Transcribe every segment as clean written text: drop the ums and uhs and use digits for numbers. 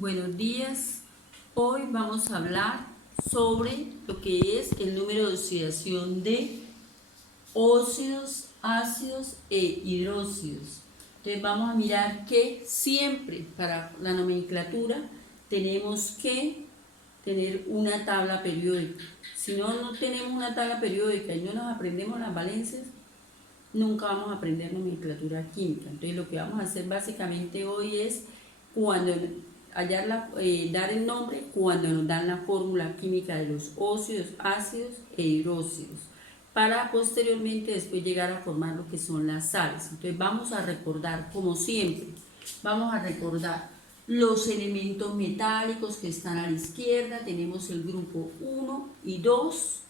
Buenos días. Hoy vamos a hablar sobre lo que es el número de oxidación de óxidos, ácidos e hidróxidos. Entonces vamos a mirar que siempre para la nomenclatura tenemos que tener una tabla periódica. Si no tenemos una tabla periódica y no nos aprendemos las valencias, nunca vamos a aprender nomenclatura química. Entonces lo que vamos a hacer básicamente hoy es cuando dar el nombre cuando nos dan la fórmula química de los óxidos, ácidos e hidróxidos, para posteriormente después llegar a formar lo que son las sales. Entonces vamos a recordar, como siempre, vamos a recordar los elementos metálicos que están a la izquierda. Tenemos el grupo 1 y 2,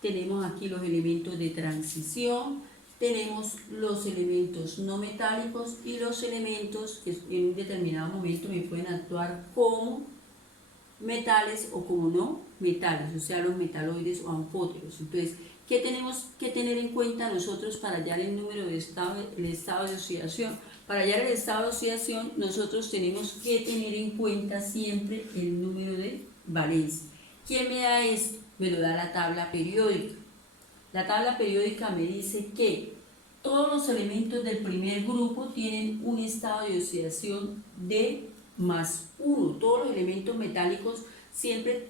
tenemos aquí los elementos de transición, tenemos los elementos no metálicos y los elementos que en un determinado momento me pueden actuar como metales o como no metales, o sea, los metaloides o anfóteros. Entonces, ¿qué tenemos que tener en cuenta nosotros para hallar el número de el estado de oxidación? Para hallar el estado de oxidación, nosotros tenemos que tener en cuenta siempre el número de valencia. ¿Quién me da esto? Me lo da la tabla periódica. La tabla periódica me dice que todos los elementos del primer grupo tienen un estado de oxidación de +1. Todos los elementos metálicos siempre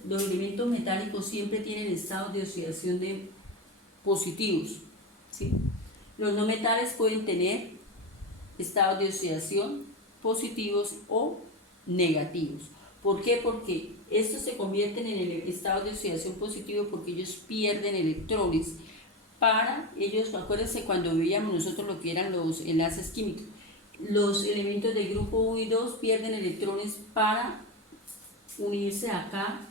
tienen estados de oxidación de positivos, ¿sí? Los no metales pueden tener estados de oxidación positivos o negativos. ¿Por qué? Porque estos se convierten en el estado de oxidación positivo porque ellos pierden electrones. Para ellos, acuérdense cuando veíamos nosotros lo que eran los enlaces químicos, los elementos del grupo 1 y 2 pierden electrones para unirse acá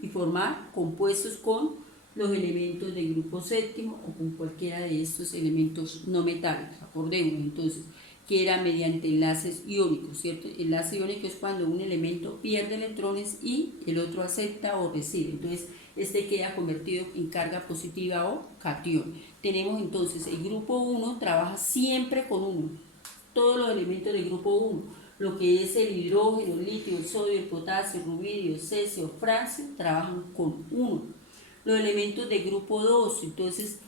y formar compuestos con los elementos del grupo séptimo o con cualquiera de estos elementos no metálicos. Acordemos entonces que era mediante enlaces iónicos, ¿cierto? Enlace iónico es cuando un elemento pierde electrones y el otro acepta o recibe. Entonces, este queda convertido en carga positiva o catión. Tenemos entonces el grupo 1 trabaja siempre con 1. Todos los elementos del grupo 1, lo que es el hidrógeno, el litio, el sodio, el potasio, el rubidio, el cesio, el francio, trabajan con 1. Los elementos del grupo 2, entonces,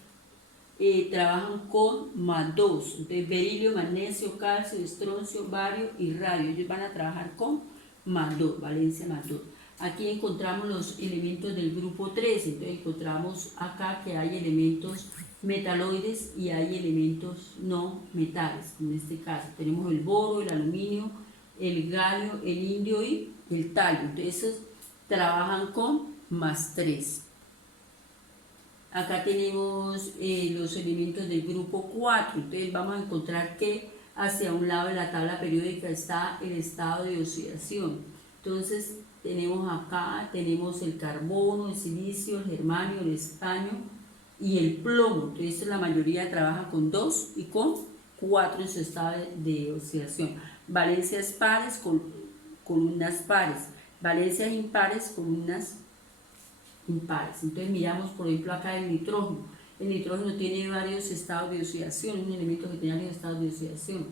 trabajan con +2. Entonces, berilio, magnesio, calcio, estroncio, bario y radio. Ellos van a trabajar con +2, valencia +2. Aquí encontramos los elementos del grupo 3. Entonces, encontramos acá que hay elementos metaloides y hay elementos no metales. En este caso, tenemos el boro, el aluminio, el galio, el indio y el talio. Entonces, esos trabajan con +3. Acá tenemos los elementos del grupo 4, entonces vamos a encontrar que hacia un lado de la tabla periódica está el estado de oxidación. Entonces tenemos acá, tenemos el carbono, el silicio, el germanio, el estaño y el plomo. Entonces la mayoría trabaja con 2 y con 4 en su estado de oxidación. Valencias pares con columnas pares, valencias impares, columnas impares. Entonces miramos por ejemplo acá el nitrógeno. El nitrógeno tiene varios estados de oxidación, es un elemento que tiene varios estados de oxidación.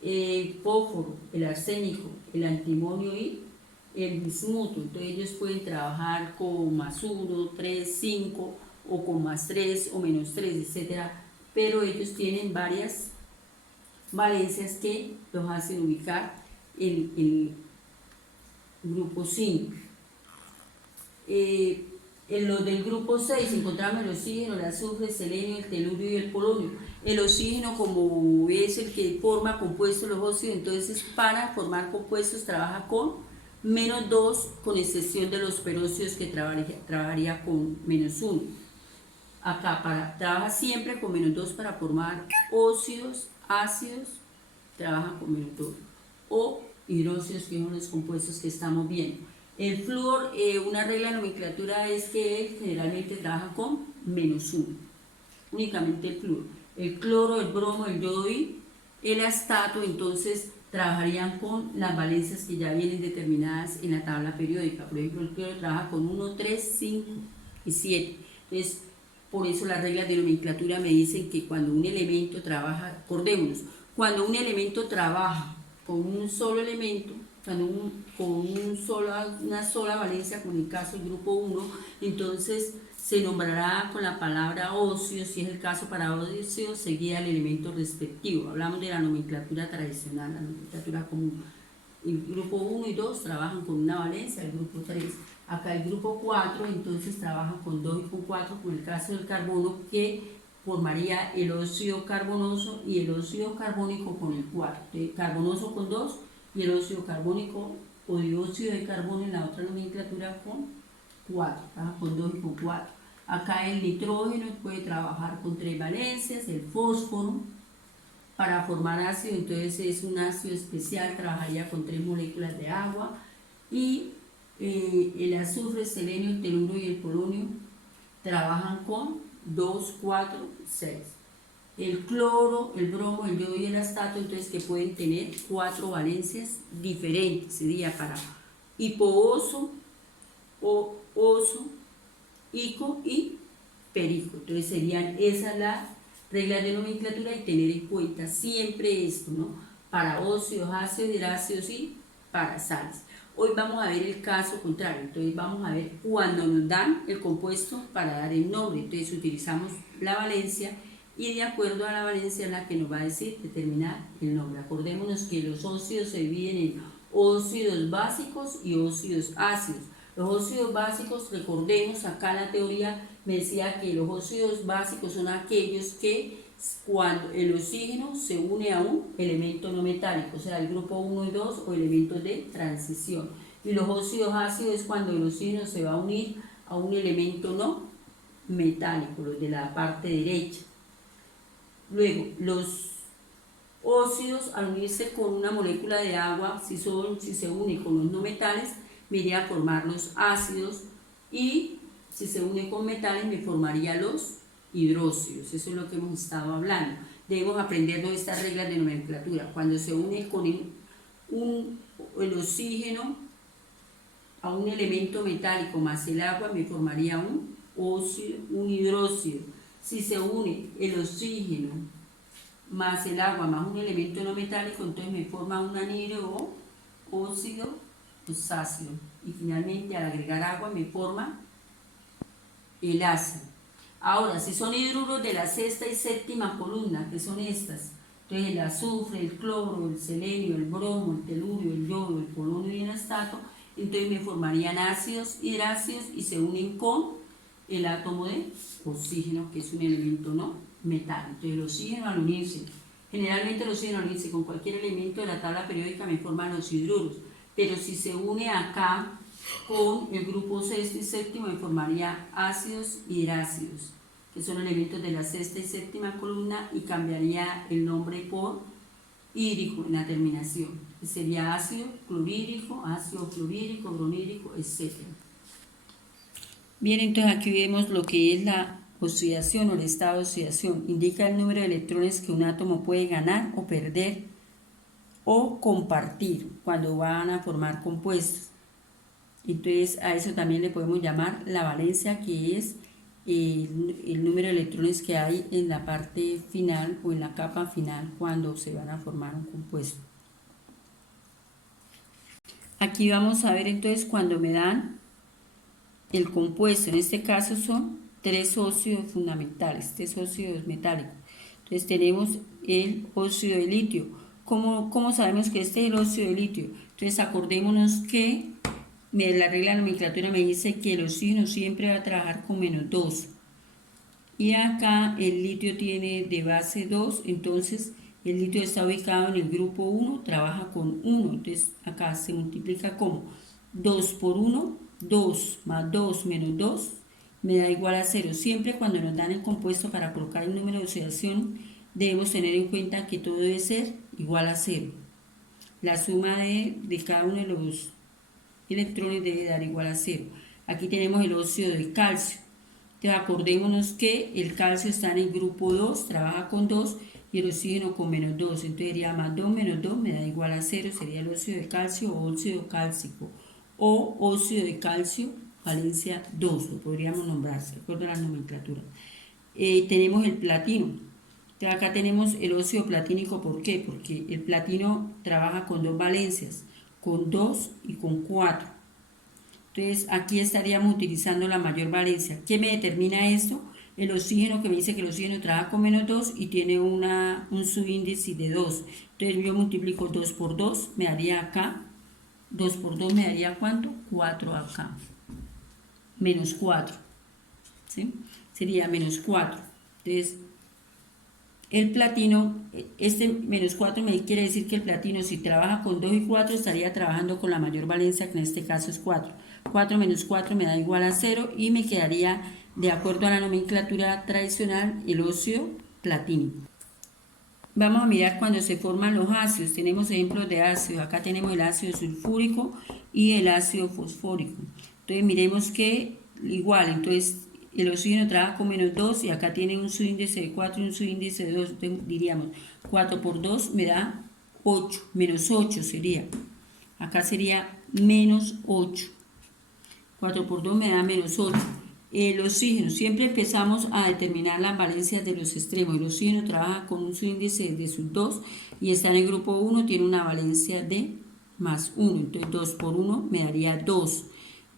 El fósforo, el arsénico, el antimonio y el bismuto. Entonces ellos pueden trabajar con +1, 3, 5 o con +3 o -3, etc. Pero ellos tienen varias valencias que los hacen ubicar en el grupo 5. En los del grupo 6 encontramos el oxígeno, el azufre, el selenio, el telurio y el polonio. El oxígeno, como es el que forma compuestos los óxidos, entonces para formar compuestos trabaja con -2, con excepción de los peróxidos que trabajaría con -1. Acá trabaja siempre con -2 para formar óxidos, ácidos, trabaja con -2, o hidróxidos, que son los compuestos que estamos viendo. El flúor, una regla de nomenclatura es que él generalmente trabaja con -1, únicamente el flúor. El cloro, el bromo, el yodo y el astato, entonces trabajarían con las valencias que ya vienen determinadas en la tabla periódica. Por ejemplo, el cloro trabaja con 1, 3, 5 y 7. Entonces, por eso las reglas de nomenclatura me dicen que cuando un elemento trabaja, acordémonos, cuando un elemento trabaja con un solo elemento, una sola valencia, como en el caso del grupo 1, entonces se nombrará con la palabra óseo, si es el caso para óseo, seguida el elemento respectivo. Hablamos de la nomenclatura tradicional, la nomenclatura común. El grupo 1 y 2 trabajan con una valencia, el grupo 3. Acá el grupo 4 entonces trabaja con 2 y con 4, como en el caso del carbono, que formaría el óxido carbonoso y el óxido carbónico con el 4. Entonces, carbonoso con 2 y el óxido carbónico o dióxido de carbono en la otra nomenclatura con 4, con 2 y con 4. Acá el nitrógeno puede trabajar con 3 valencias, el fósforo para formar ácido, entonces es un ácido especial, trabajaría con 3 moléculas de agua, y el azufre, selenio, el teluro y el polonio trabajan con 2, 4, 6. El cloro, el bromo, el yodo y el astato, entonces que pueden tener 4 valencias diferentes, sería para hipooso, oso, ico y perico. Entonces serían esas las reglas de nomenclatura y tener en cuenta siempre esto, ¿no? Para óxidos, ácidos, hidrácidos y para sales. Hoy vamos a ver el caso contrario, entonces vamos a ver cuando nos dan el compuesto para dar el nombre. Entonces utilizamos la valencia y de acuerdo a la valencia es la que nos va a decir determinar el nombre. Acordémonos que los óxidos se dividen en óxidos básicos y óxidos ácidos. Los óxidos básicos, recordemos, acá la teoría me decía que los óxidos básicos son aquellos que cuando el oxígeno se une a un elemento no metálico, o sea, el grupo 1 y 2 o elementos de transición. Y los óxidos ácidos es cuando el oxígeno se va a unir a un elemento no metálico, los de la parte derecha. Luego, los óxidos al unirse con una molécula de agua, si se une con los no metales, me iría a formar los ácidos, y si se une con metales me formaría los hidróxidos. Eso es lo que hemos estado hablando. Debemos aprendernos estas reglas de nomenclatura. Cuando se une con el oxígeno a un elemento metálico más el agua, me formaría un hidróxido. Si se une el oxígeno más el agua más un elemento no metálico, entonces me forma un anhidro o óxido ácido. Y finalmente al agregar agua me forma el ácido. Ahora, si son hidruros de la sexta y séptima columna, que son estas, entonces el azufre, el cloro, el selenio, el bromo, el telurio, el yodo, el polonio y el astato, entonces me formarían ácidos hidrácidos y se unen con el átomo de oxígeno, que es un elemento no metal. Entonces el oxígeno al unirse, generalmente el oxígeno al unirse con cualquier elemento de la tabla periódica me forman los hidruros, pero si se une acá con el grupo sexto y séptimo me formaría ácidos hidrácidos, que son elementos de la sexta y séptima columna, y cambiaría el nombre por hídrico en la terminación, que sería ácido clorhídrico, ácido fluorídrico, bromídrico, etc. Bien, entonces aquí vemos lo que es la oxidación o el estado de oxidación. Indica el número de electrones que un átomo puede ganar o perder o compartir cuando van a formar compuestos. Entonces a eso también le podemos llamar la valencia, que es el número de electrones que hay en la parte final o en la capa final cuando se van a formar un compuesto. Aquí vamos a ver entonces cuando me dan el compuesto, en este caso son 3 óxidos fundamentales, 3 óxidos metálicos. Entonces tenemos el óxido de litio. ¿Cómo sabemos que este es el óxido de litio? Entonces acordémonos que la regla de nomenclatura me dice que el oxígeno siempre va a trabajar con -2. Y acá el litio tiene de base 2, entonces el litio está ubicado en el grupo 1, trabaja con 1. Entonces acá se multiplica como 2 por 1, 2 más 2 menos 2 me da igual a 0. Siempre cuando nos dan el compuesto para colocar el número de oxidación debemos tener en cuenta que todo debe ser igual a 0. La suma de cada uno de los electrones debe dar igual a 0. Aquí tenemos el óxido de calcio. Entonces acordémonos que el calcio está en el grupo 2, trabaja con 2, y el oxígeno con -2. Entonces sería más 2 menos 2 me da igual a 0, sería el óxido de calcio o óxido cálcico, o óxido de calcio valencia 2, lo podríamos nombrar, de acuerdo a la nomenclatura. Tenemos el platino. Entonces acá tenemos el óxido platínico, ¿por qué? Porque el platino trabaja con dos valencias, con 2 y con 4. Entonces aquí estaríamos utilizando la mayor valencia. ¿Qué me determina esto? El oxígeno, que me dice que el oxígeno trabaja con menos 2 y tiene un subíndice de 2. Entonces yo multiplico 2 por 2, me daría acá, 2 por 2 me daría ¿cuánto? 4 acá, menos 4, ¿sí? Sería menos 4. Entonces el platino, este menos 4 me quiere decir que el platino, si trabaja con 2 y 4, estaría trabajando con la mayor valencia, que en este caso es 4. 4 menos 4 me da igual a 0 y me quedaría, de acuerdo a la nomenclatura tradicional, el óxido platínico. Vamos a mirar cuando se forman los ácidos. Tenemos ejemplos de ácidos. Acá tenemos el ácido sulfúrico y el ácido fosfórico. Entonces miremos que igual, entonces el oxígeno trabaja con menos 2 y acá tiene un subíndice de 4 y un subíndice de 2. Entonces diríamos 4 por 2 me da 8, menos 8 sería. Acá sería menos 8. 4 por 2 me da menos 8. El oxígeno, siempre empezamos a determinar las valencias de los extremos. El oxígeno trabaja con un subíndice de sus 2 y está en el grupo 1, tiene una valencia de más 1. Entonces 2 por 1 me daría 2.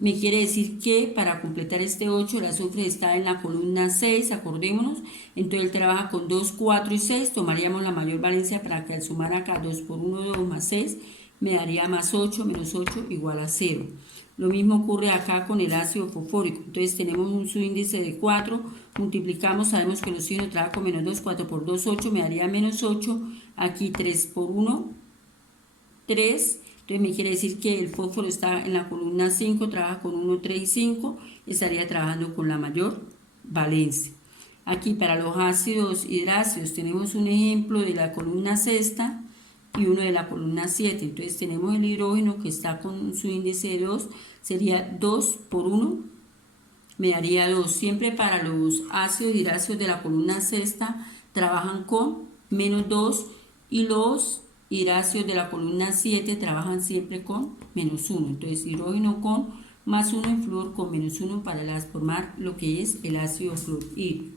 Me quiere decir que para completar este 8, el azufre está en la columna 6, acordémonos. Entonces él trabaja con 2, 4 y 6. Tomaríamos la mayor valencia para que al sumar acá 2 por 1, 2 más 6, me daría más 8, menos 8 igual a 0. Lo mismo ocurre acá con el ácido fosfórico. Entonces tenemos un subíndice de 4, multiplicamos, sabemos que el oxígeno trabaja con menos 2, 4 por 2, 8, me daría menos 8. Aquí 3 por 1, 3. Entonces me quiere decir que el fósforo está en la columna 5, trabaja con 1, 3 y 5, estaría trabajando con la mayor valencia. Aquí para los ácidos hidráceos tenemos un ejemplo de la columna sexta y uno de la columna 7. Entonces tenemos el hidrógeno que está con su índice de 2, sería 2 por 1, me daría 2. Siempre para los ácidos hidráceos de la columna sexta trabajan con menos 2 y los hidráceos de la columna 7 trabajan siempre con menos 1. Entonces hidrógeno con más 1 y flúor con menos 1 para formar lo que es el ácido fluorhídrico.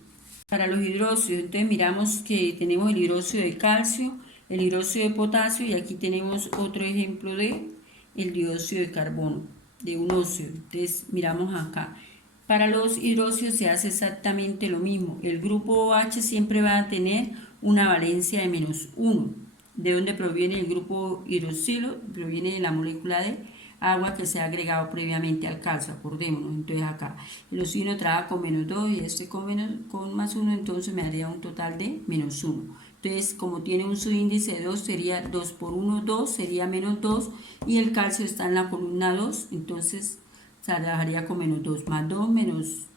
Para los hidróxidos, entonces miramos que tenemos el hidróxido de calcio, el hidróxido de potasio y aquí tenemos otro ejemplo de el dióxido de carbono, de un óxido. Entonces miramos acá. Para los hidróxidos se hace exactamente lo mismo. El grupo OH siempre va a tener una valencia de menos 1. ¿De dónde proviene el grupo hidroxilo? Proviene de la molécula de agua que se ha agregado previamente al calcio, acordémonos. Entonces acá el oxígeno trabaja con menos 2 y este con más 1, entonces me daría un total de menos 1. Entonces como tiene un subíndice de 2 sería 2 por 1, 2, sería menos 2 y el calcio está en la columna 2, entonces trabajaría con menos 2, más 2 menos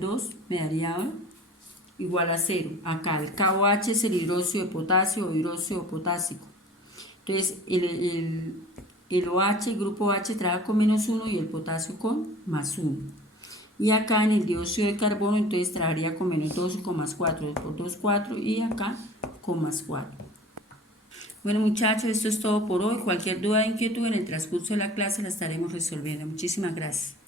2 me daría igual a 0. Acá el KOH es el hidróxido de potasio o hidróxido potásico. Entonces el OH, el grupo OH trabaja con menos 1 y el potasio con más 1. Y acá en el dióxido de carbono entonces trabajaría con menos 2 con más 4, 2 por 2, 4 y acá con más 4. Bueno muchachos, esto es todo por hoy. Cualquier duda o inquietud en el transcurso de la clase la estaremos resolviendo. Muchísimas gracias.